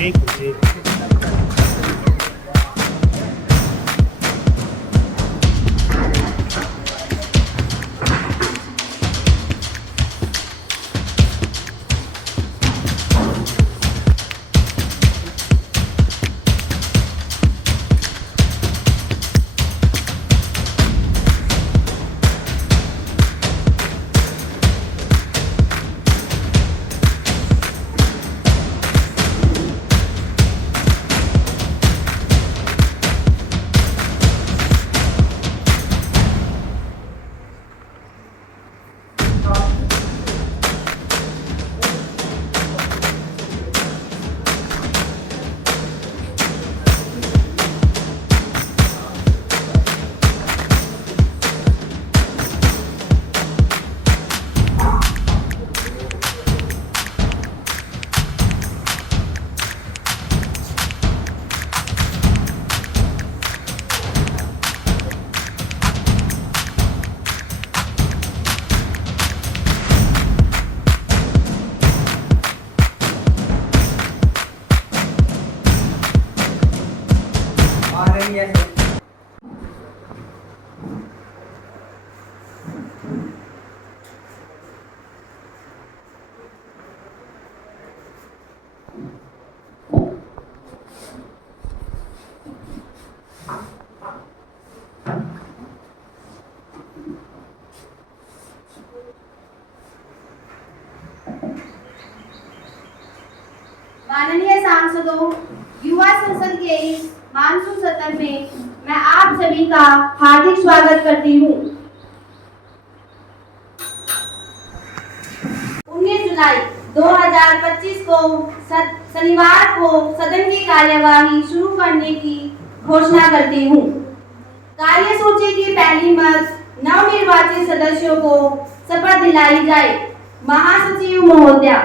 एक बजे। माननीय सांसदों, युवा संसद के इस मानसून सत्र में मैं आप सभी का हार्दिक स्वागत करती हूँ। 19 जुलाई 2025 को शनिवार को सदन की कार्यवाही शुरू करने की घोषणा करती हूँ। कार्यसूची की पहली मत नवनिर्वाचित सदस्यों को शपथ दिलाई जाए। महासचिव महोदया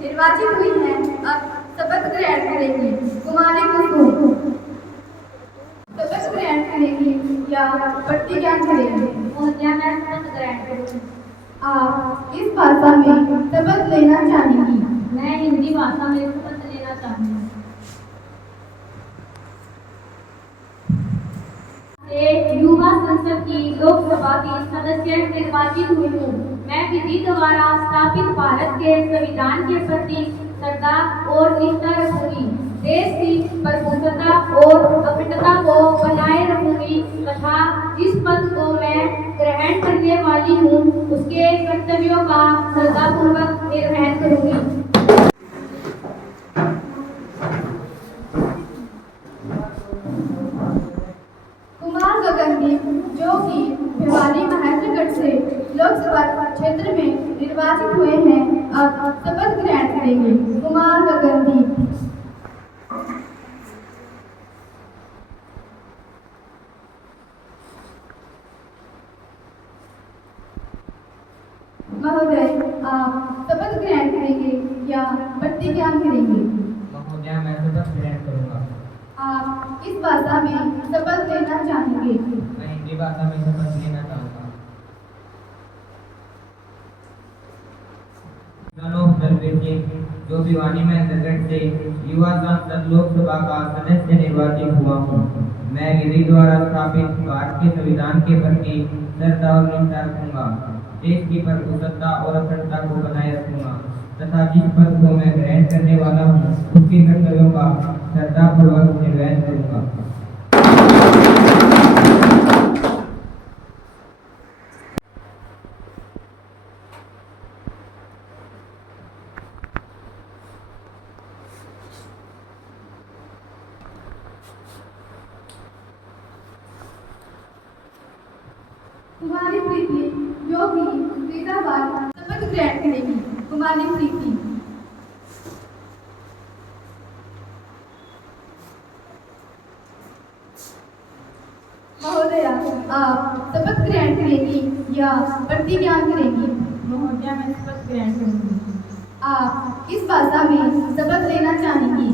निर्वाचित हुई है, अब शपथ ग्रहण करेंगी। कुमारी खुशबू शपथ ग्रहण करेंगी या प्रतिज्ञा करेंगी? महोदया, मैं शपथ ग्रहण करूँगी। आप किस भाषा में शपथ लेना चाहेंगी? मैं हिंदी भाषा में शपथ लेना चाहूँगी। युवा संसद की लोकसभा की सदस्य निर्वाचित हुई हूँ। मैं विधि द्वारा स्थापित भारत के संविधान के प्रति श्रद्धा और निष्ठा रखूंगी। देश की प्रभुत्वता और अखंडता को बनाए रखूंगी तथा जिस पद को मैं ग्रहण करने वाली हूँ उसके कर्तव्यों का श्रद्धापूर्वक निर्वहन करूंगी। कुमार गगनदीप, जो कि भिवानी महेंद्रगढ़ से लोकसभा क्षेत्र में निर्वाचित हुए हैं, अब शपथ ग्रहण करेंगे। कुमार गगनदीप महोदय, आप शपथ ग्रहण करेंगे या प्रतिज्ञा करेंगे? महोदया, मैं शपथ ग्रहण करूंगा। आप किस भाषा में शपथ लेना चाहेंगे? मैं हिंदी भाषा में शपथ लेना चाहूँगा। जो भिवानी महेंद्रगढ़ से युवा सांसद लोकसभा का सदस्य निर्वाचित हुआ हूँ। मैं विधि द्वारा स्थापित भारत के संविधान के प्रति श्रद्धा और निष्ठा रखूंगा। देश की प्रभुत्वता और अखंडता को बनाए रखूंगा तथा जिस पद को मैं ग्रहण करने वाला हूँ उसके कर्तव्यों का श्रद्धापूर्वक निर्वहन करूंगा। कुमारी प्रीति, जो कि फरीदाबाद शपथ ग्रहण करेगी। कुमारी प्रीति महोदया, आप शपथ ग्रहण करेंगी या प्रतिज्ञा करेंगी? महोदया, मैं शपथ ग्रहण करूँगी। आप किस भाषा में शपथ लेना चाहेंगी?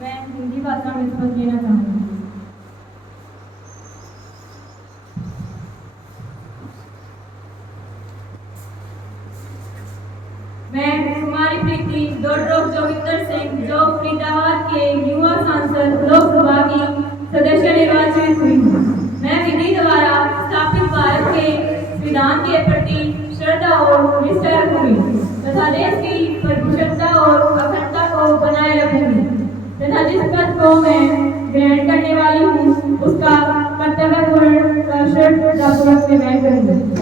मैं हिंदी भाषा में शपथ लेना चाहूँगी। मैं कुमारी हमारी प्रीति डॉक्टर जोगिंदर सिंह जो फरीदाबाद के युवा सांसद लोकसभा की सदस्य निर्वाचित हुई हूँ। मैं विधि द्वारा स्थापित भारत के संविधान के प्रति श्रद्धा और निष्ठा रखूंगी तथा देश की प्रभुसत्ता और अखंडता को बनाए रखूंगी तथा जिस पद को मैं ग्रहण करने वाली हूँ उसका कर्तव्यपूर्ण श्रद्धापूर्वक निर्वहन करूंगी।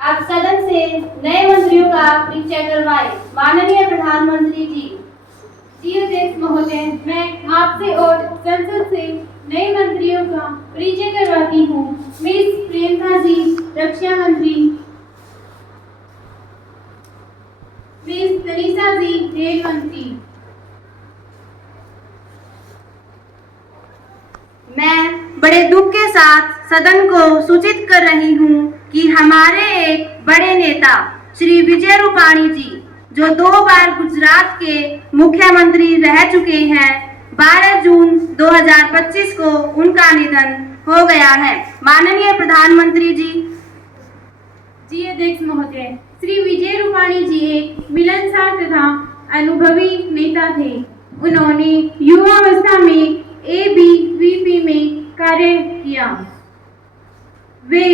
आप सदन से नए मंत्रियों का परिचय करवाए। माननीय प्रधानमंत्री जी। जी अध्यक्ष महोदय, मैं आपसे और संसद से नए मंत्रियों का परिचय करवाती हूँ। मिस प्रियंका जी रक्षा मंत्री, मिस तनीषा जी रेल मंत्री। मैं बड़े दुख के साथ सदन को सूचित कर रही हूँ कि हमारे एक बड़े नेता श्री विजय रूपाणी जी, जो 2 बार गुजरात के मुख्यमंत्री रह चुके हैं, 12 जून 2025 को उनका निधन हो गया है। माननीय प्रधानमंत्री जी। जी अध्यक्ष महोदय, श्री विजय रूपाणी जी एक मिलनसार तथा अनुभवी नेता थे। उन्होंने युवावस्था में ABVP में कार्य किया। वे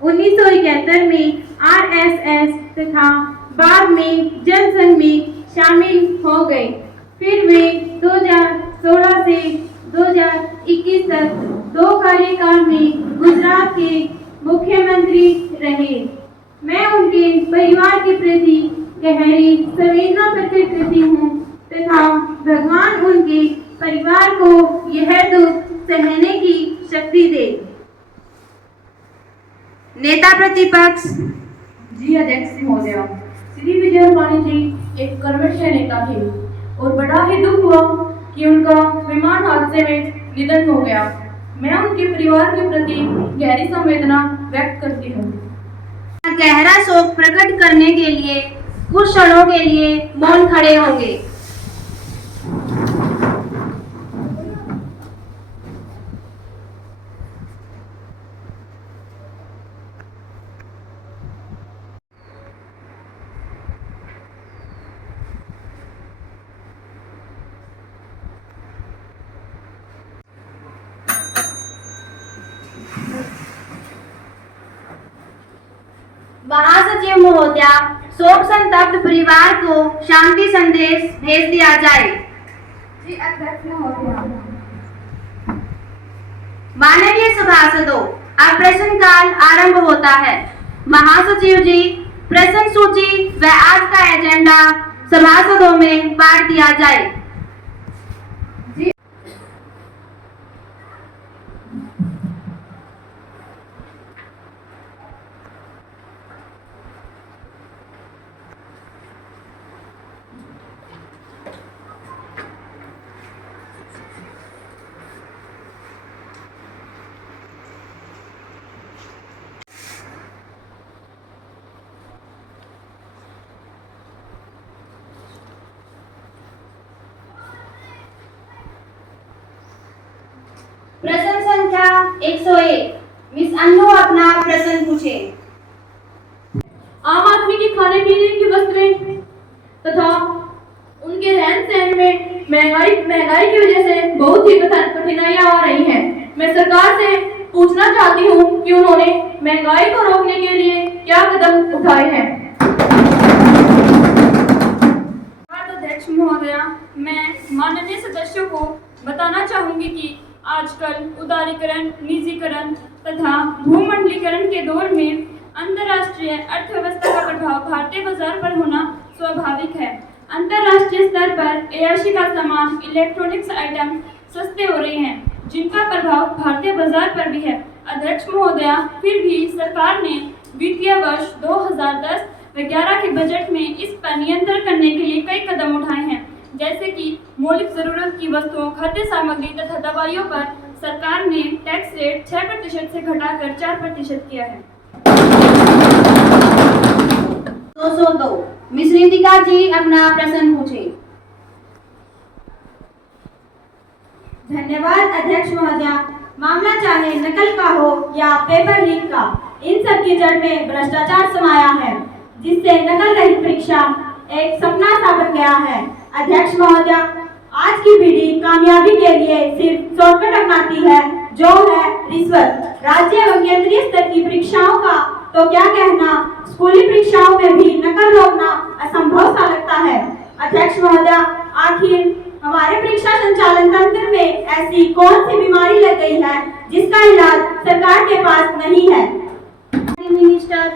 1971 में RSS तथा बाद में जनसंघ में शामिल हो गए। फिर वे 2016 से 2021 तक 2 कार्यकाल में गुजरात के मुख्यमंत्री रहे। मैं उनके परिवार के प्रति गहरी संवेदना प्रकट करती हूँ तथा भगवान उनके परिवार को यह दुख सहने की शक्ति दे। नेता प्रतिपक्ष। जी अध्यक्ष महोदय, श्री विजय रूपाणी जी एक कर्मठ नेता थे और बड़ा ही दुख हुआ कि उनका विमान हादसे में निधन हो गया। मैं उनके परिवार के प्रति गहरी संवेदना व्यक्त करती हूँ। गहरा शोक प्रकट करने के लिए कुछ क्षणों के लिए मौन खड़े होंगे। महासचिव महोदया, शोक संतप्त परिवार को शांति संदेश भेज दिया जाए। जी अध्यक्ष महोदया। माननीय सभासदों, अब प्रश्न काल आरंभ होता है। महासचिव जी, प्रश्न सूची व आज का एजेंडा सभासदों में बांट दिया जाए। प्रश्न संख्या 101। मिस अन्नू अपना प्रश्न पूछे। आम आदमी की खाने पीने की वस्तुएं तथा उनके रहन सहन में महंगाई की वजह से बहुत ही कठिनाइयां आ रही हैं। मैं सरकार से पूछना चाहती हूं कि उन्होंने महंगाई को रोकने के लिए क्या कदम उठाए हैं। अध्यक्ष महोदया, मैं माननीय सदस्यों को बताना चाहूंगी कि आजकल उदारीकरण, निजीकरण तथा भूमंडलीकरण के दौर में अंतर्राष्ट्रीय अर्थव्यवस्था का प्रभाव भारतीय बाजार पर होना स्वाभाविक है। अंतर्राष्ट्रीय स्तर पर एयाशी का सामान, इलेक्ट्रॉनिक्स आइटम सस्ते हो रहे हैं, जिनका प्रभाव भारतीय बाजार पर भी है। अध्यक्ष महोदया, फिर भी सरकार ने वित्तीय वर्ष 2010-11 के बजट में इस पर नियंत्रण करने के लिए कई कदम उठाए हैं, जैसे कि मौलिक जरूरत की वस्तुओं, खाद्य सामग्री तथा दवाइयों पर सरकार ने टैक्स रेट 6% से घटाकर 4% किया है। 202। मिस रितिका जी अपना प्रश्न पूछे। धन्यवाद अध्यक्ष महोदया। मामला चाहे नकल का हो या पेपर लीक का, इन सब की जड़ में भ्रष्टाचार समाया है, जिससे नकल रहित परीक्षा एक सपना सा बन गया है। अध्यक्ष महोदया, आज की पीढ़ी कामयाबी के लिए सिर्फ शॉर्टकट अपनाती है, जो है रिश्वत। राज्य एवं केंद्रीय स्तर की परीक्षाओं का तो क्या कहना, स्कूली परीक्षाओं में भी नकल रोकना असंभव सा लगता है। अध्यक्ष महोदया, आखिर हमारे परीक्षा संचालन तंत्र में ऐसी कौन सी बीमारी लग गई है जिसका इलाज सरकार के पास नहीं है? मिनिस्टर।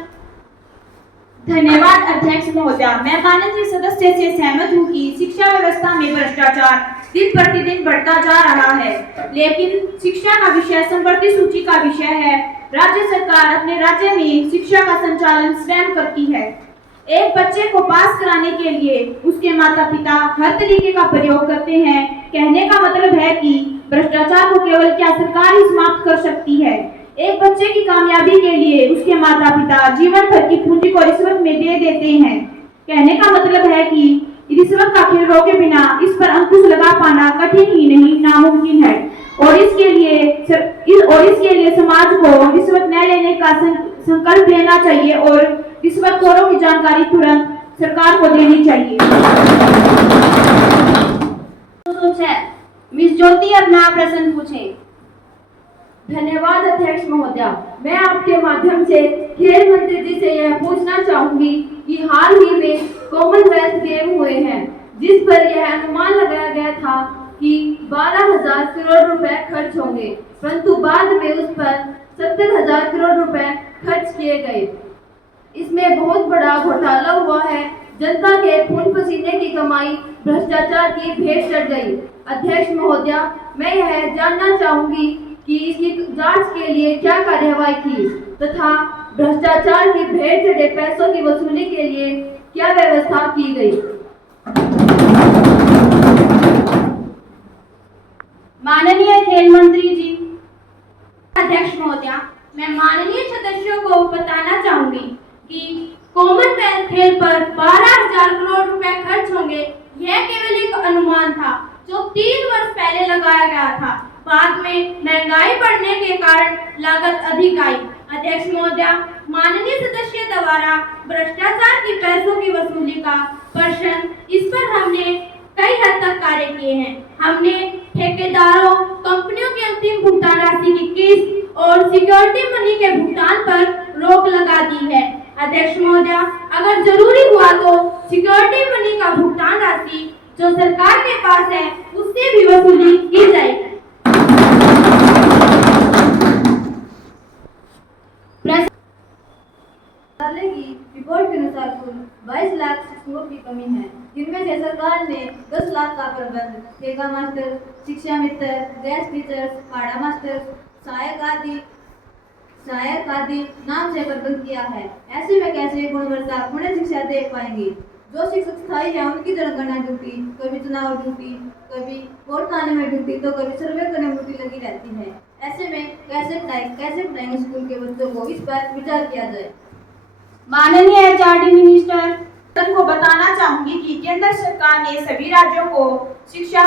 धन्यवाद अध्यक्ष महोदया। मैं माननीय सदस्य से सहमत हूँ कि शिक्षा व्यवस्था में भ्रष्टाचार दिन प्रतिदिन बढ़ता जा रहा है, लेकिन शिक्षा का विषय संवर्ती सूची का विषय है। राज्य सरकार अपने राज्य में शिक्षा का संचालन स्वयं करती है। एक बच्चे को पास कराने के लिए उसके माता पिता हर तरीके का प्रयोग करते हैं। कहने का मतलब है कि भ्रष्टाचार को केवल क्या सरकार ही समाप्त कर सकती है। एक बच्चे की कामयाबी के लिए उसके माता पिता जीवन भर की पूंजी को रिश्वत में दे देते हैं। कहने का मतलब है कि रिश्वत का खेल रोके बिना इस पर अंकुश लगा पाना कठिन ही नहीं, नामुमकिन है। और इसके लिए समाज को रिश्वत न लेने का संकल्प लेना चाहिए और रिश्वतखोरों की जानकारी तुरंत सरकार को देनी चाहिए। मिस ज्योति अपना प्रश्न पूछें। धन्यवाद अध्यक्ष महोदया। मैं आपके माध्यम से खेल मंत्री जी से यह पूछना चाहूंगी कि हाल ही में कॉमनवेल्थ गेम हुए हैं, जिस पर यह अनुमान लगाया गया था कि 12,000 करोड़ रुपए खर्च होंगे, परंतु बाद में उस पर 70,000 करोड़ रुपए खर्च किए गए। इसमें बहुत बड़ा घोटाला हुआ है। जनता के खून पसीने की कमाई भ्रष्टाचार की भेंट चढ़ गई। अध्यक्ष महोदया, मैं यह जानना चाहूंगी कि इसकी जांच के लिए क्या कार्यवाही की तथा भ्रष्टाचार की भेंट चढ़े पैसों की वसूली के लिए क्या व्यवस्था की गई। माननीय खेल मंत्री जी। अध्यक्ष महोदया, मैं माननीय सदस्यों को बताना चाहूंगी कि कॉमनवेल्थ खेल पर 12,000 करोड़ रुपए खर्च होंगे। यह केवल एक अनुमान था जो 3 वर्ष पहले लगाया गया था। बाद में महंगाई बढ़ने के कारण लागत अधिक आई। अध्यक्ष महोदया, माननीय सदस्य द्वारा भ्रष्टाचार की पैसों की वसूली का प्रश्न, इस पर हमने कई हद तक कार्य किए हैं। हमने ठेकेदारों, कंपनियों की अंतिम भुगतान राशि की किस्त और सिक्योरिटी मनी के भुगतान पर रोक लगा दी है। अध्यक्ष महोदया, अगर जरूरी हुआ तो सिक्योरिटी मनी का भुगतान राशि जो सरकार के पास है उससे भी वसूली की जाएगी। की रिपोर्ट के अनुसार कुल 22 लाख शिक्षकों की कमी है, जिनमें से सरकार ने 10 लाख का प्रबंध ठेका मास्टर, शिक्षा मित्र, गेस्ट टीचर्स, पाड़ा मास्टर, सहायक आदि नाम से प्रबंध किया है। ऐसे में कैसे गुणवत्तापूर्ण शिक्षा दे पाएंगे? जो शिक्षक स्थायी है उनकी जनगणना ड्यूटी, कभी चुनाव ड्यूटी, कभी वोट पाने में ड्यूटी, तो कभी सर्वे करने में ड्यूटी लगी रहती है। ऐसे में कैसे पढ़ाएंगे स्कूल के बच्चों को? इस पर विचार किया जाए। माननीय एचआरडी मिनिस्टर को बताना चाहूंगी कि केंद्र सरकार ने सभी राज्यों को शिक्षा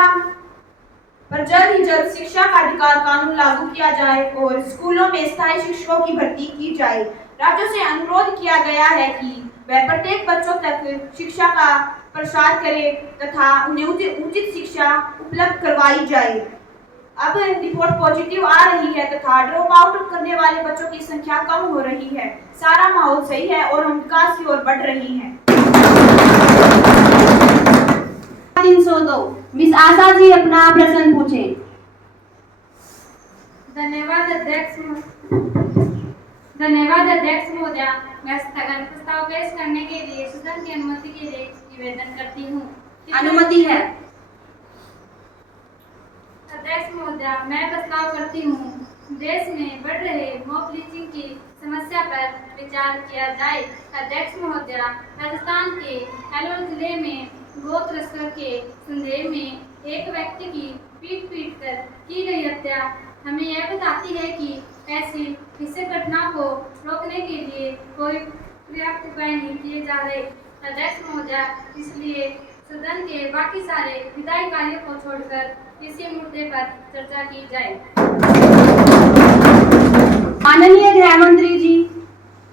पर जल्द ही जल्द शिक्षा का अधिकार कानून लागू किया जाए और स्कूलों में स्थायी शिक्षकों की भर्ती की जाए। राज्यों से अनुरोध किया गया है कि वह प्रत्येक बच्चों तक शिक्षा का प्रसार करे तथा उन्हें उचित शिक्षा उपलब्ध करवाई जाए। अब रिपोर्ट पॉजिटिव आ रही है तथा ड्रॉप आउट करने वाले बच्चों की संख्या कम हो रही है। सारा माहौल सही है और हम विकास की ओर बढ़ रही हैं। 302 मिस आशा जी अपना प्रश्न पूछें। धन्यवाद अध्यक्ष महोदया। मैं स्थगन प्रस्ताव पेश करने के लिए सदन की अनुमति के लिए निवेदन करती हूँ। अनुमति है। अध्यक्ष महोदया, मैं प्रस्ताव करती हूँ देश में बढ़ रहे मॉब लिंचिंग की समस्या पर विचार किया जाए। अध्यक्ष महोदया, राजस्थान के अलवर जिले में गो तस्कर के संदेह में एक व्यक्ति की पीट कर की गई हत्या हमें यह बताती है कि ऐसी हिंसक घटना को रोकने के लिए कोई पर्याप्त उपाय नहीं किए जा रहे। अध्यक्ष महोदया, इसलिए सदन के बाकी सारे विधायी कार्यों को छोड़कर किसी मुद्दे पर चर्चा की जाए। माननीय गृह मंत्री जी,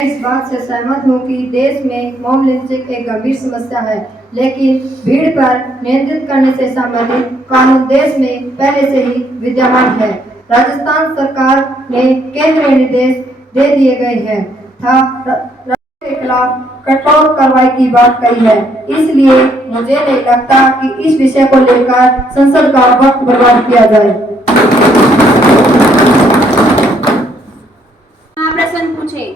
इस बात से सहमत हूँ कि देश में मॉब लिंचिंग एक गंभीर समस्या है, लेकिन भीड़ पर नियंत्रित करने से संबंधित कानून देश में पहले से ही विद्यमान है। राजस्थान सरकार ने केंद्रीय निर्देश दे दिए गए हैं था के खिलाफ कठोर कार्रवाई की बात कही है, इसलिए मुझे नहीं लगता कि इस विषय को लेकर संसद का वक्त बर्बाद किया जाए। प्रश्न पूछे।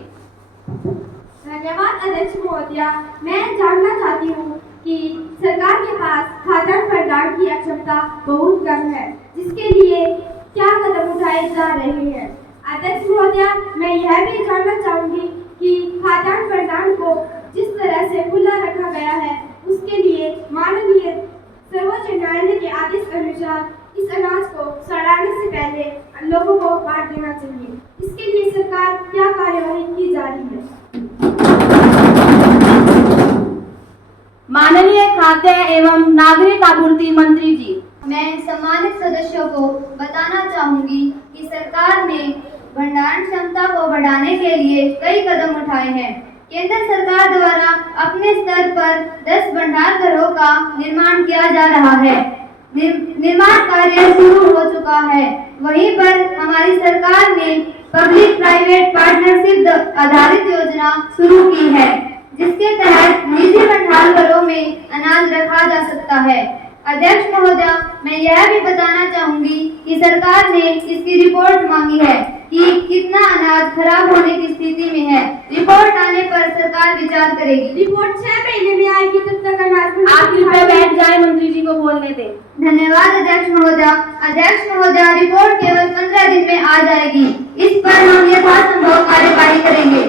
धन्यवाद अध्यक्ष महोदय। मैं जानना चाहती हूँ कि सरकार के पास खाद्यान्न भंडार की क्षमता बहुत कम है, जिसके लिए क्या कदम उठाए जा रहे हैं? अध्यक्ष महोदय, मैं यह भी जानना चाहूंगी कि खाद्यान्न भंडार को जिस तरह से खुला रखा गया है, उसके लिए माननीय सर्वोच्च न्यायालय के आदेश अनुसार इस अनाज को सड़ाने से पहले लोगों को बांट देना चाहिए। इसके लिए सरकार क्या कार्यवाही की जा रही है? माननीय खाद्य एवं नागरिक आपूर्ति मंत्री जी, मैं सम्मानित सदस्यों को बताना चाहूंगी कि सरकार ने भंडारण क्षमता को बढ़ाने के लिए कई कदम उठाए हैं। केंद्र सरकार द्वारा अपने स्तर पर 10 भंडार घरों का निर्माण किया जा रहा है। निर्माण कार्य शुरू हो चुका है। वहीं पर हमारी सरकार ने पब्लिक प्राइवेट पार्टनरशिप आधारित योजना शुरू की है, जिसके तहत निजी भंडार घरों में अनाज रखा जा सकता है। अध्यक्ष महोदय, मैं यह भी बताना चाहूंगी कि सरकार ने इसकी रिपोर्ट मांगी है कि कितना अनाज खराब होने की स्थिति में है। रिपोर्ट आने पर सरकार विचार करेगी। रिपोर्ट 6 महीने में आएगी, तब तक अनाज आप कृपया बैठ जाए, मंत्री जी को बोलने दें। धन्यवाद अध्यक्ष महोदय। अध्यक्ष महोदय, रिपोर्ट केवल 15 दिन में आ जाएगी। इस पर हम यथासंभव कार्यवाही करेंगे।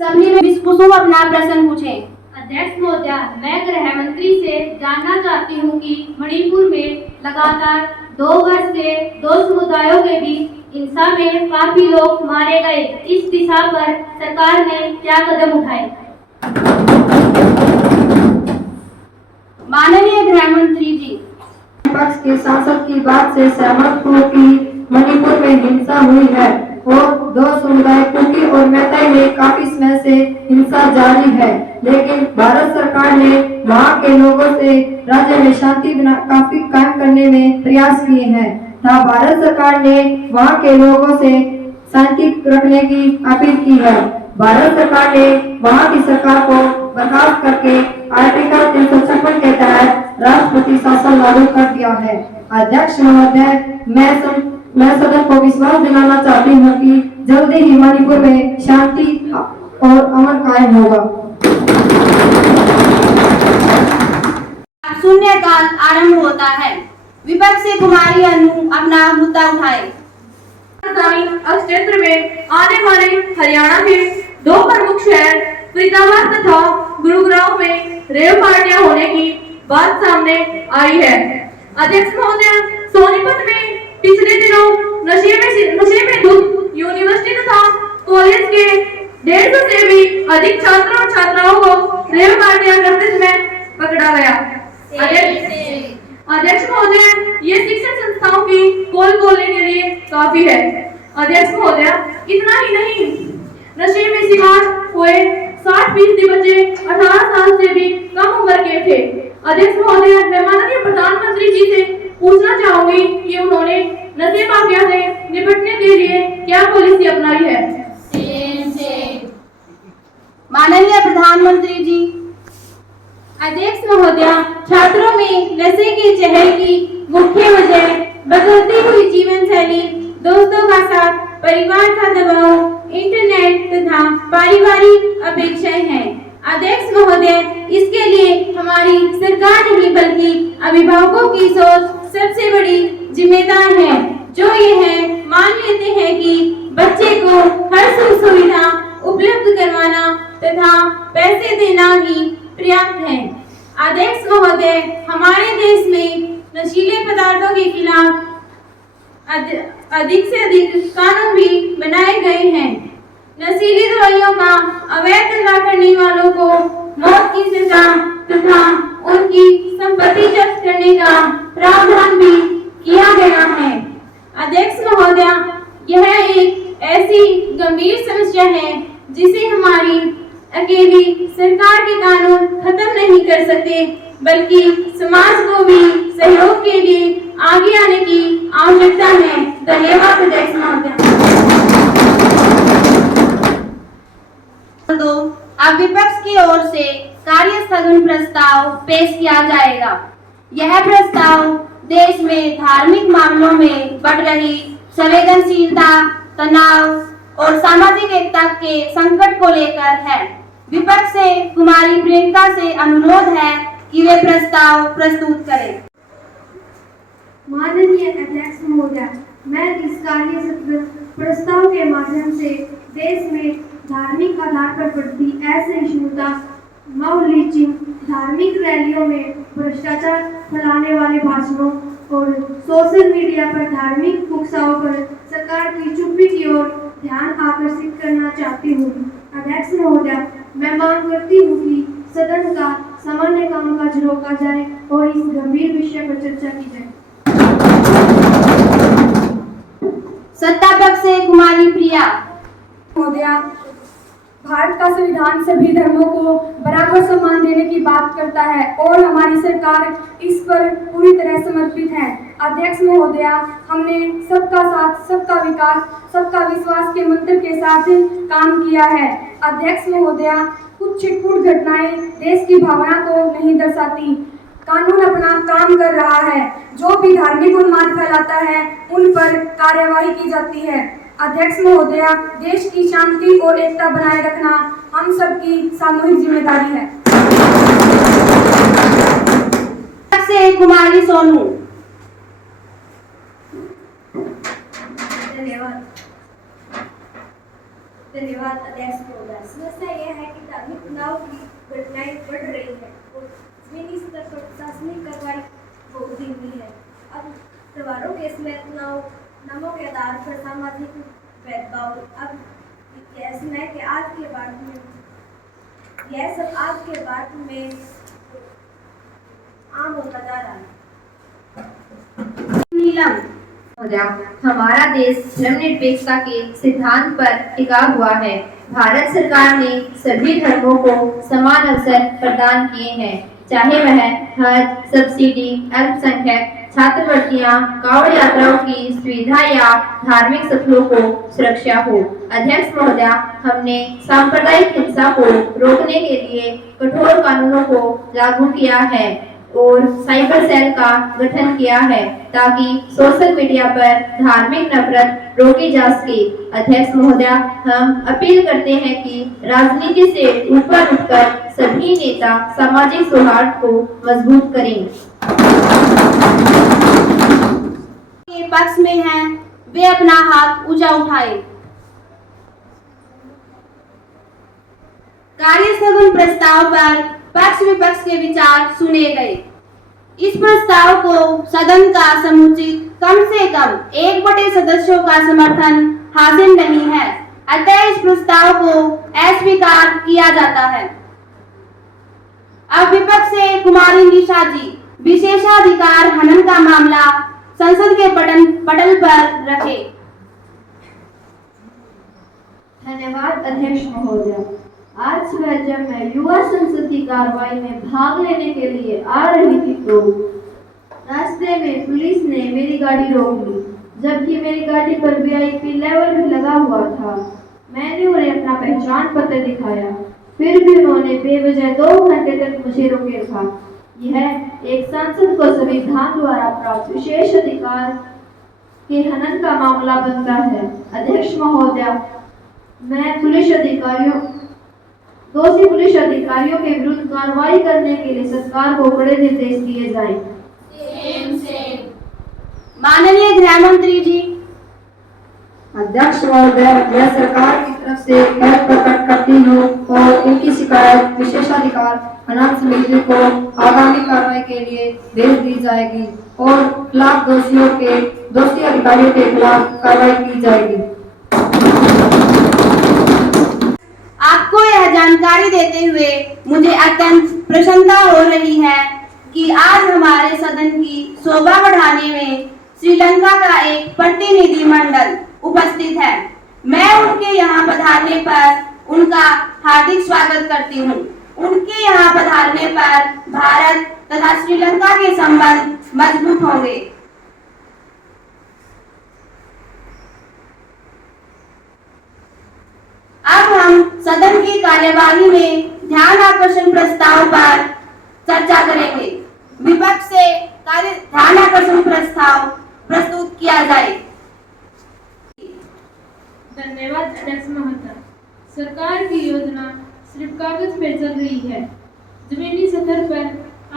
सभी ने कुसुम अपना प्रश्न पूछे। अध्यक्ष महोदय, मैं गृह मंत्री से जानना चाहती हूँ कि मणिपुर में लगातार 2 वर्ष से 2 समुदायों के बीच हिंसा में काफी लोग मारे गए। इस दिशा पर सरकार ने क्या कदम उठाए? माननीय गृह मंत्री जी, पक्ष के सांसद की बात से सहमत हूँ कि मणिपुर में हिंसा हुई है और 2 समुदाय कुकी और मैतेई में काफी समय से हिंसा जारी है, लेकिन भारत सरकार ने वहाँ के लोगों से राज्य में शांति काफी कायम करने में प्रयास किए हैं। भारत सरकार ने वहाँ के लोगों से शांति रखने की अपील की है। भारत सरकार ने वहाँ की सरकार को बर्खास्त करके आर्टिकल 356 के तहत राष्ट्रपति शासन लागू कर दिया है। अध्यक्ष महोदय, मैं सदन को विश्वास दिलाना चाहती हूँ कि जल्दी ही मणिपुर में शांति और अमन कायम होगा। शून्यकाल आरंभ होता है। विपक्ष से कुमारी अनु अपना मुद्दा उठाए। राजधानी क्षेत्र में आने वाले हरियाणा के 2 प्रमुख शहर फरीदाबाद तथा गुरुग्राम में रेल पार्टियां होने की बात सामने आई है। अध्यक्ष महोदय, सोनीपत में पिछले दिनों नशे में धुत यूनिवर्सिटी तथा कॉलेज के 150 से भी अधिक छात्र और छात्राओं को रेल पार्टियां करते समय पकड़ा गया। अध्यक्ष महोदय, ये शिक्षण संस्थाओं की पोल खोलने के लिए काफी है। अध्यक्ष महोदय, इतना ही नहीं, नशे में शिकार हुए 60% बच्चे 18 साल से भी कम उम्र के थे। अध्यक्ष महोदय, मैं माननीय प्रधानमंत्री जी से पूछना चाहूंगी कि उन्होंने नशे माफिया से निपटने के लिए क्या पॉलिसी अपनाई है? माननीय प्रधानमंत्री जी, अध्यक्ष महोदय, छात्रों में नशे के जहर की मुख्य वजह बदलती हुई जीवन शैली, दोस्तों का साथ, परिवार का दबाव, इंटरनेट तथा पारिवारिक अपेक्षाएं हैं। अध्यक्ष महोदय, इसके लिए हमारी सरकार नहीं बल्कि अभिभावकों की सोच सबसे बड़ी जिम्मेदार है, जो यह मान लेते हैं कि बच्चे को हर सुख सुविधा उपलब्ध करवाना तथा पैसे देना ही पर्याप्त है। अध्यक्ष महोदय, हमारे देश में नशीले पदार्थों के खिलाफ अधिक से अधिक कानून भी बनाए गए हैं। नशीली दवाइयों का अवैध धंधा करने वालों को मौत की सजा तथा उनकी संपत्ति जब्त करने का प्रावधान भी किया गया है। अध्यक्ष महोदया, यह एक ऐसी गंभीर समस्या है जिसे हमारी अकेली सरकार के कानून खत्म नहीं कर सकते, बल्कि समाज को भी सहयोग के लिए आगे आने की आवश्यकता है। धन्यवाद अध्यक्ष महोदया। तो अब विपक्ष की ओर से कार्य स्थगन प्रस्ताव पेश किया जाएगा। यह प्रस्ताव देश में धार्मिक मामलों में बढ़ रही संवेदनशीलता, तनाव और सामाजिक एकता के संकट को लेकर है। विपक्ष से कुमारी प्रियंका से अनुरोध है कि वे प्रस्ताव प्रस्तुत करें। माननीय अध्यक्ष महोदया, मैं इस कार्य सत्र प्रस्ताव के माध्यम से देश में धार्मिक आधार पर बढ़ती असहिष्णुता, मऊ लिंचिंग, धार्मिक रैलियों में भ्रष्टाचार फैलाने वाले भाषणों और सोशल मीडिया पर धार्मिक उकसावों पर सरकार की चुप्पी की ओर ध्यान आकर्षित करना चाहती हूँ। अध्यक्ष महोदया, मैं मांग करती हूँ कि सदन का सामान्य कामकाज रोका जाए और इस गंभीर विषय पर चर्चा की जाए। सत्ता पक्ष से कुमारी प्रिया। महोदया, भारत का संविधान सभी धर्मों को बराबर सम्मान देने की बात करता है और हमारी सरकार इस पर पूरी तरह समर्पित है। अध्यक्ष महोदया, हमने सबका साथ, सबका विकास, सबका विश्वास के मंत्र के साथ काम किया है। अध्यक्ष महोदया, कुछ छिटपुट घटनाएं देश की भावना को नहीं दर्शाती। कानून अपना काम कर रहा है। जो भी धार्मिक उन्माद फैलाता है उन पर कार्यवाही की जाती है। अध्यक्ष महोदया, देश की शांति और एकता बनाए रखना हम सबकी सामूहिक जिम्मेदारी है। से कुमारी सोनू। धन्यवाद अध्यक्ष महोदया। समस्या यह है कि धार्मिक तनाव की घटनाएं बढ़ रही है और जमीनी स्तर पर प्रशासनिक कार्रवाई बहुत धीमी है। अब त्योहारों के समय तनाव, नामों के आधार पर सामाजिक भेदभाव, अब यह सुनाए कि आज के भारत में यह सब आज के भारत में आम होता जा रहा है। नीलम। हमारा देश धर्मनिरपेक्षता के सिद्धांत पर टिका हुआ है। भारत सरकार ने सभी धर्मों को समान अवसर प्रदान किए हैं, चाहे वह हज, सब्सिडी, अल्पसंख्यक छात्रवृत्तियां, कांवड़ यात्राओं की सुविधा या धार्मिक स्थलों को सुरक्षा हो। अध्यक्ष महोदया, हमने सांप्रदायिक हिंसा को रोकने के लिए कठोर कानूनों को लागू किया है और साइबर सेल का गठन किया है ताकि सोशल मीडिया पर धार्मिक नफरत रोकी जा सके। अध्यक्ष महोदया, हम अपील करते हैं कि राजनीति से ऊपर उठकर सभी नेता सामाजिक सौहार्द को मजबूत करें। के पक्ष में हैं, वे अपना हाथ ऊंचा उठाए। कार्य स्थगन प्रस्ताव पर पक्ष विपक्ष के विचार सुने गए। इस प्रस्ताव को सदन का समुचित कम से कम 1/3 सदस्यों का समर्थन हासिल नहीं है, अतः इस प्रस्ताव को अस्वीकार किया जाता है। अब विपक्ष से कुमारी निशा जी विशेषाधिकार हनन का मामला संसद के पटल पर रखे। धन्यवाद अध्यक्ष महोदया। आज सुबह जब मैं युवा संसद की कार्रवाई में भाग लेने के लिए आ रही थी तो रास्ते में पुलिस ने मेरी गाड़ी रोक ली, जबकि मेरी गाड़ी पर VIP लेवल भी लगा हुआ था। मैंने उन्हें अपना पहचान पत्र दिखाया, फिर भी उन्होंने बेवजह 2 घंटे तक मुझे रोके रखा। यह एक सांसद को संविधान द्वारा प्राप्त विशेष अधिकार के हनन का मामला बनता है। अध्यक्ष महोदया, मैं दोषी पुलिस अधिकारियों के विरुद्ध कार्रवाई करने के लिए सरकार को कड़े निर्देश दिए जाएं। माननीय गृह मंत्री जी। अध्यक्ष महोदय, यह सरकार की तरफ से खेद प्रकट करती हूँ और इनकी शिकायत विशेषाधिकार हनन समिति को आगामी कार्रवाई के लिए भेज दी जाएगी और खिलाफ दोषी अधिकारियों के खिलाफ कार्रवाई की जाएगी। आपको यह जानकारी देते हुए मुझे अत्यंत प्रसन्नता हो रही है कि आज हमारे सदन की शोभा बढ़ाने में श्रीलंका का एक प्रतिनिधिमंडल उपस्थित है। मैं उनके यहाँ पधारने पर उनका हार्दिक स्वागत करती हूँ। उनके यहाँ पधारने पर भारत तथा श्रीलंका के संबंध मजबूत होंगे। अब हम सदन की कार्यवाही में ध्यान आकर्षण प्रस्ताव पर चर्चा करेंगे। विपक्ष से ध्यान आकर्षण प्रस्ताव प्रस्तुत किया जाए। धन्यवाद अध्यक्ष महोदय। सरकार की योजना सिर्फ कागज पे चल रही है। जमीनी स्तर पर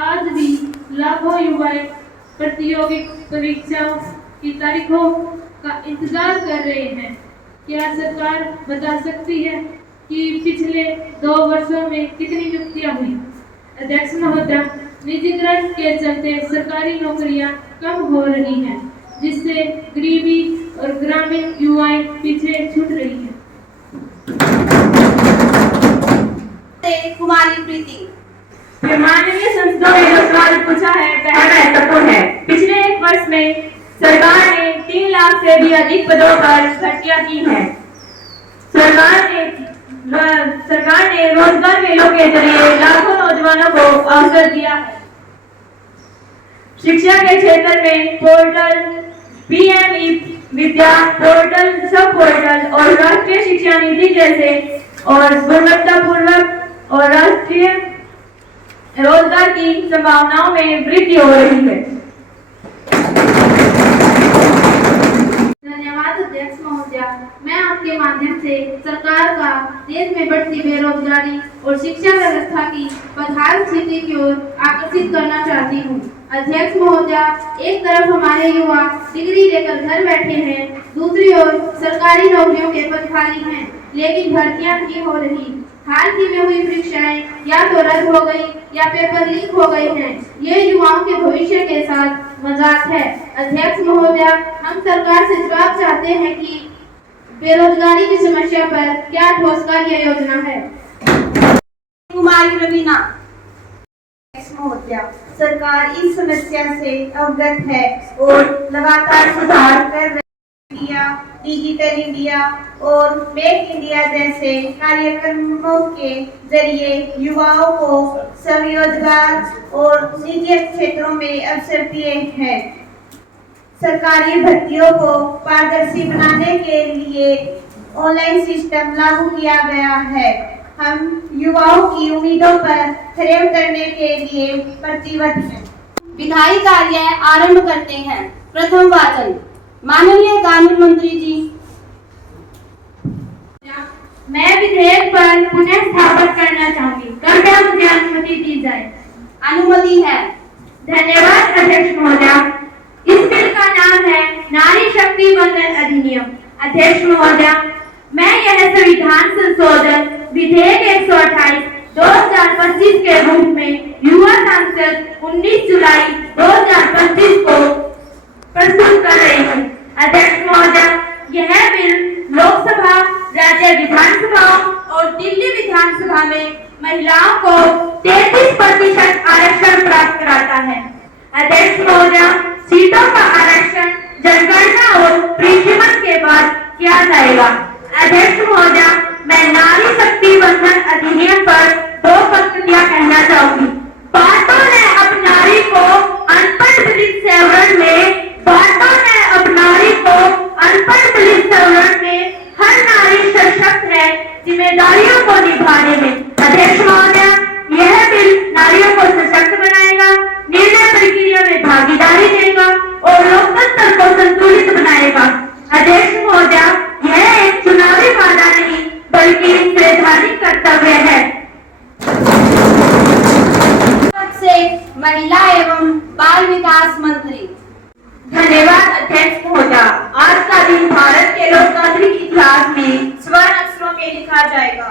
आज भी लाखों युवाएं प्रतियोगिक परीक्षाओं की तारीखों का इंतजार कर रहे हैं। क्या सरकार बता सकती है कि पिछले 2 वर्षों में कितनी नियुक्तियां हुई? अध्यक्ष महोदय, निजीकरण के चलते सरकारी नौकरियां कम हो रही हैं, जिससे गरीबी और ग्रामीण युवाएं पीछे छूट रही हैं। कुमारी प्रीति। माननीय संसदों में जो सवाल पूछा है वह महत्वपूर्ण है। पिछले 1 वर्ष में सरकार ने 3 लाख से भी अधिक पदों पर भर्तियां की हैं। सरकार ने रोजगार मेलों के जरिए लाखों नौजवानों को अवसर दिया है। शिक्षा के क्षेत्र में पोर्टल, पीएम विद्या पोर्टल, सब पोर्टल और राष्ट्रीय शिक्षा नीति जैसे और गुणवत्तापूर्वक और राष्ट्रीय रोजगार की संभावनाओं में वृद्धि हो रही है। धन्यवाद अध्यक्ष महोदय। मैं आपके माध्यम से सरकार का देश में बढ़ती बेरोजगारी और शिक्षा व्यवस्था की बदहाल स्थिति की ओर आकर्षित करना चाहती हूँ। अध्यक्ष महोदय, एक तरफ हमारे युवा डिग्री लेकर घर बैठे हैं, दूसरी ओर सरकारी नौकरियों के पद खाली हैं, लेकिन भर्तियां नहीं हो रही। हाल ही में हुई परीक्षाएं या तो रद्द हो गई या पेपर लीक हो गए हैं। ये युवाओं के भविष्य के साथ मजाक है। अध्यक्ष महोदय, हम सरकार से जवाब चाहते हैं कि बेरोजगारी की समस्या पर क्या ठोस कार्य योजना है? कुमारी रवीना। महोदय, सरकार इस समस्या से अवगत है और लगातार सुधार कर रही है। डिजिटल इंडिया और मेक इंडिया जैसे कार्यक्रमों के जरिए युवाओं को स्वरोजगार और निजी क्षेत्रों में अवसर दिए हैं। सरकारी भर्तियों को पारदर्शी बनाने के लिए ऑनलाइन सिस्टम लागू किया गया है। हम युवाओं की उम्मीदों पर खरे उतरने के लिए प्रतिबद्ध हैं। विधायी कार्य आरंभ करते हैं। प्रथम वाचन। माननीय कानून मंत्री जी। मैं विधेयक पर पुनः स्थापित करना चाहूंगी। कृपया मुझे अनुमति दी जाए। अनुमति है। धन्यवाद अध्यक्ष महोदय। इस बिल का नाम है नारी शक्ति वंदन अधिनियम। अध्यक्ष महोदय, मैं यह संविधान संशोधन विधेयक 128 2025 के रूप में युवा सांसद 19 जुलाई 2025 को प्रस्तुत कर रही हूँ। अध्यक्ष महोदय, यह बिल लोकसभा, राज्य विधानसभाओं और दिल्ली विधानसभा में महिलाओं को 33% आरक्षण प्राप्त कराता है। अध्यक्ष महोदय, सीटों का आरक्षण जनगणना और परिसीमन के बाद किया जाएगा। अध्यक्ष महोदय, मैं नारी शक्ति वंदन अधिनियम पर 2 पंक्तियां कहना चाहूंगी। बातों ने अब नारी को अनपढ़ दलित सवर्ण में हर नारी सशक्त है जिम्मेदारियों को निभाने में। अध्यक्ष महोदय, यह बिल नारियों को सशक्त बनाएगा, निर्णय प्रक्रिया में भागीदारी देगा और लोकतंत्र को संतुलित बनाएगा। अध्यक्ष महोदय, यह एक चुनावी वादा नहीं बल्कि संवैधानिक कर्तव्य है। से महिला एवं बाल विकास मंत्री। धन्यवाद अध्यक्ष महोदय। आज का दिन भारत के लोकतांत्रिक इतिहास में स्वर्ण अक्षरों में लिखा जाएगा।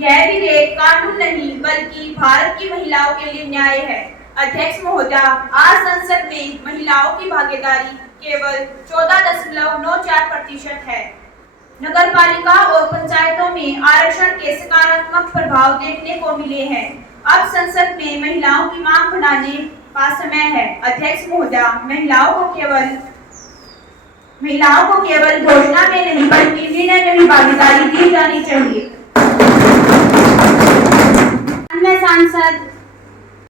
यह विधेयक कानून नहीं बल्कि भारत की महिलाओं के लिए न्याय है। अध्यक्ष महोदय, आज संसद में महिलाओं की भागीदारी केवल 14.94% है। नगरपालिका और पंचायतों में आरक्षण के सकारात्मक प्रभाव देखने को मिले हैं। अब संसद में महिलाओं की मांग बढ़ाने का समय है। अध्यक्ष महोदया, महिलाओं को केवल घोषणा में नहीं बल्कि निर्णय में भी भागीदारी दी जानी चाहिए। मैं सांसद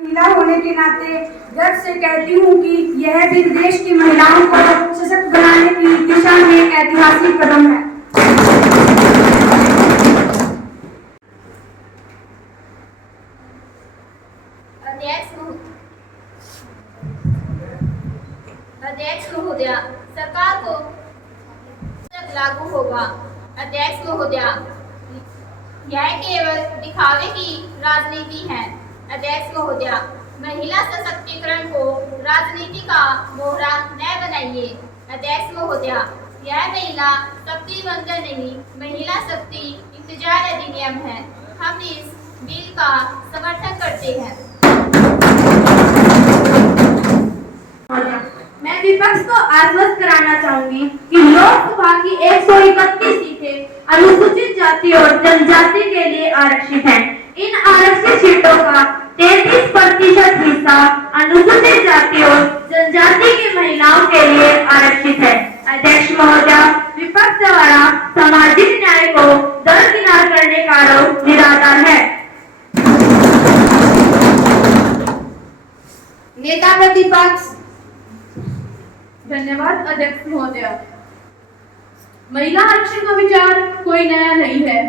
महिला होने के नाते गर्व से कहती हूँ कि यह भी देश की महिलाओं को सशक्त बनाने की दिशा में एक ऐतिहासिक कदम है। अध्यक्ष महोदया, सरकार को लागू होगा। अध्यक्ष महोदया, यह केवल दिखावे की राजनीति है। अध्यक्ष महोदया, महिला सशक्तिकरण को राजनीति का मोहरा न बनाइए। अध्यक्ष महोदया, यह महिला शक्ति बंधन नहीं, महिला शक्ति इंतजार अधिनियम है। हम इस बिल का समर्थन करते हैं। मैं विपक्ष को आश्वस्त कराना चाहूंगी कि लोकसभा की 131 सीटें अनुसूचित जाति और जनजाति के लिए आरक्षित हैं। इन आरक्षित सीटों का 33% हिस्सा अनुसूचित जाति और जनजाति की महिलाओं के लिए आरक्षित है। अध्यक्ष महोदया, विपक्ष द्वारा सामाजिक न्याय को दरकिनार करने का आरोप निराधार है। नेता प्रतिपक्ष। धन्यवाद अध्यक्ष महोदया। महिला आरक्षण का विचार कोई नया नहीं है।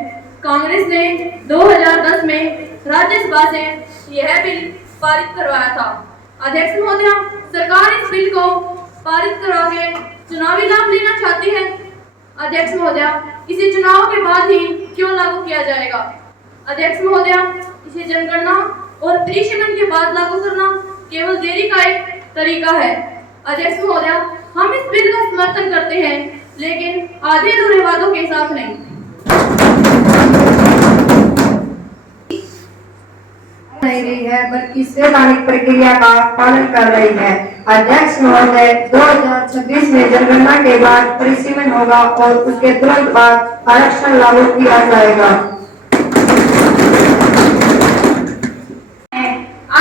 कांग्रेस ने 2010 में राज्यसभा से यह बिल पारित करवाया था। अध्यक्ष महोदया, सरकार इस बिल को पारित करवा के चुनावी लाभ लेना चाहती है। अध्यक्ष महोदया, इसे चुनाव के बाद ही क्यों लागू किया जाएगा? अध्यक्ष महोदया, इसे जनगणना और परिसीमन के बाद लागू करना केवल देरी का एक तरीका है। अध्यक्ष महोदया, हम इस बिल का समर्थन करते हैं, लेकिन आधे अधूरे वादों के साथ नहीं। नहीं रही है बल्कि संवैधानिक प्रक्रिया का पालन कर रही है। अध्यक्ष महोदय, 2026 में जनगणना के बाद परिसीमन होगा और उसके तुरंत बाद आरक्षण लागू किया जाएगा।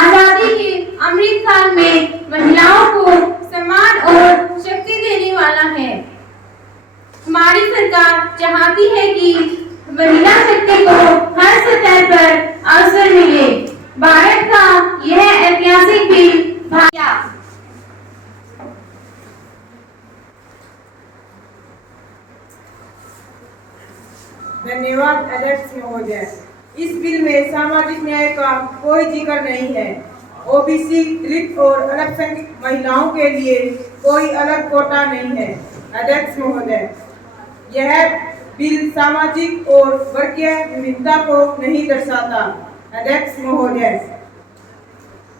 आजादी के अमृत काल में महिलाओं को सम्मान और शक्ति देने वाला है। हमारी सरकार चाहती है कि महिला शक्ति को हर सतह पर अवसर मिले। भारत का यह ऐतिहासिक बिल धन्यवाद अध्यक्ष महोदय। इस बिल में सामाजिक न्याय का कोई जिक्र नहीं है। ओबीसी, दलित और अल्पसंख्यक महिलाओं के लिए कोई अलग कोटा नहीं है। अध्यक्ष महोदय, यह बिल सामाजिक और वर्गीय विविधता को नहीं दर्शाता। अध्यक्ष महोदय,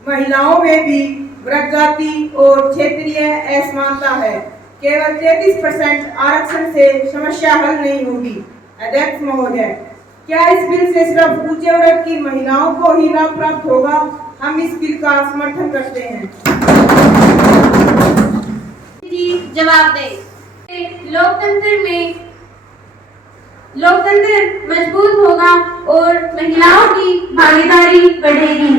महिलाओं में भी वर्ग जाति और क्षेत्रीय असमानता है। केवल 33% आरक्षण से समस्या हल नहीं होगी। अध्यक्ष महोदय, क्या इस बिल से सिर्फ ऊंचे वर्ग की महिलाओं को ही लाभ प्राप्त होगा? हम इस बिल का समर्थन करते हैं। जवाब दे। लोकतंत्र मजबूत होगा और महिलाओं की भागीदारी बढ़ेगी।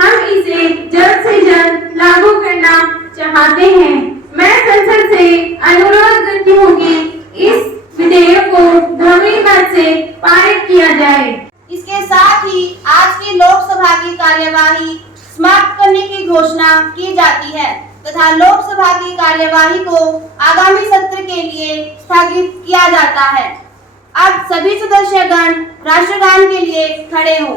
हम इसे जल्द से जल्द लागू करना चाहते हैं। मैं संसद से अनुरोध करती हूँ कि इस विधेयक को ध्वनिमत से पारित किया जाए। इसके साथ ही आज की लोकसभा की कार्यवाही समाप्त करने की घोषणा की जाती है तथा लोकसभा की कार्यवाही को आगामी सत्र के लिए स्थगित किया जाता है। अब सभी सदस्यगण राष्ट्रगान के लिए खड़े हो।